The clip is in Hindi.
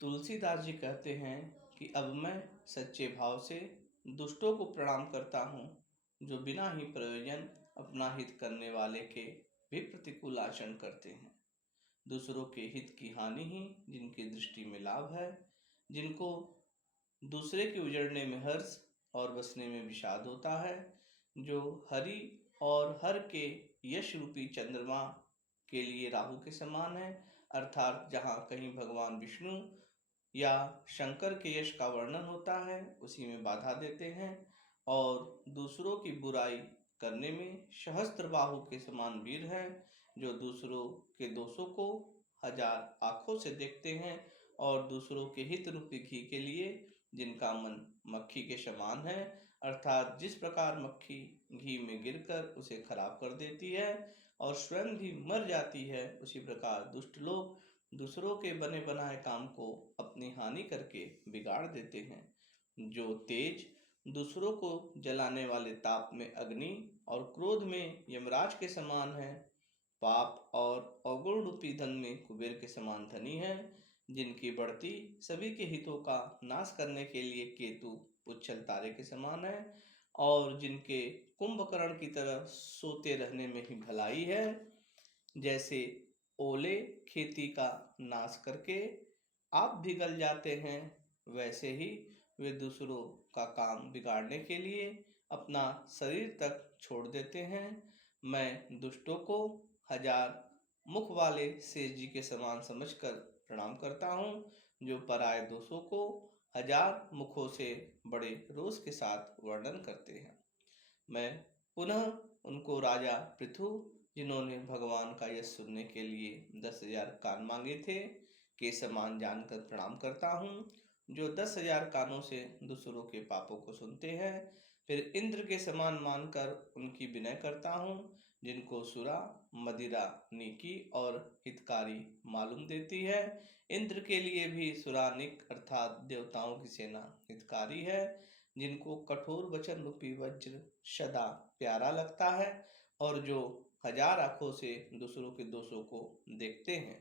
तुलसीदास जी कहते हैं कि अब मैं सच्चे भाव से दुष्टों को प्रणाम करता हूँ, जो बिना ही प्रयोजन अपना हित करने वाले के भी प्रतिकूल आचरण करते हैं। दूसरों के हित की हानि ही जिनकी दृष्टि में लाभ है, जिनको दूसरे के उजड़ने में हर्ष और बसने में विषाद होता है, जो हरि और हर के यश रूपी चंद्रमा के लिए राहु के समान है, अर्थात जहाँ कहीं भगवान विष्णु या शंकर के यश का वर्णन होता है उसी में बाधा देते हैं, और दूसरों की बुराई करने में सहस्त्रबाहु के समान वीर हैं, जो दूसरों के दोषों को हजार आंखों से देखते हैं और दूसरों के हित रूपी घी के लिए जिनका मन मक्खी के समान है, अर्थात जिस प्रकार मक्खी घी में गिरकर उसे खराब कर देती है और स्वयं भी मर जाती है, उसी प्रकार दुष्ट लोग दूसरों के बने बनाए काम को अपनी हानि करके बिगाड़ देते हैं। जो तेज दूसरों को जलाने वाले ताप में अग्नि और क्रोध में यमराज के समान है, पाप और अवगुण रूपी धन में कुबेर के समान धनी है, जिनकी बढ़ती सभी के हितों का नाश करने के लिए केतु पुच्छल तारे के समान है, और जिनके कुंभकर्ण की तरह सोते रहने में ही भलाई है। जैसे ओले खेती का नाश करके आप भी गल जाते हैं, वैसे ही वे दूसरों का काम बिगाड़ने के लिए अपना शरीर तक छोड़ देते हैं। मैं दुष्टों को हजार मुख वाले शेष जी के समान समझकर प्रणाम करता हूँ, जो पराये दोषों को हजार मुखों से बड़े रोष के साथ वर्णन करते हैं। मैं पुनः उनको राजा पृथु, जिन्होंने भगवान का यश सुनने के लिए 10,000 कान मांगे थे, के समान जानकर प्रणाम करता हूँ, जो 10,000 कानों से दूसरों के पापों को सुनते हैं। फिर इंद्र के समान मानकर उनकी विनय करता हूँ, जिनको सुरा मदिरा नीकी और हितकारी मालूम देती है। इंद्र के लिए भी सुरानिक अर्थात देवताओं की सेना हितकारी है, जिनको कठोर वचन रूपी वज्र सदा प्यारा लगता है, और जो हजार आंखों से दूसरों के दोषों को देखते हैं।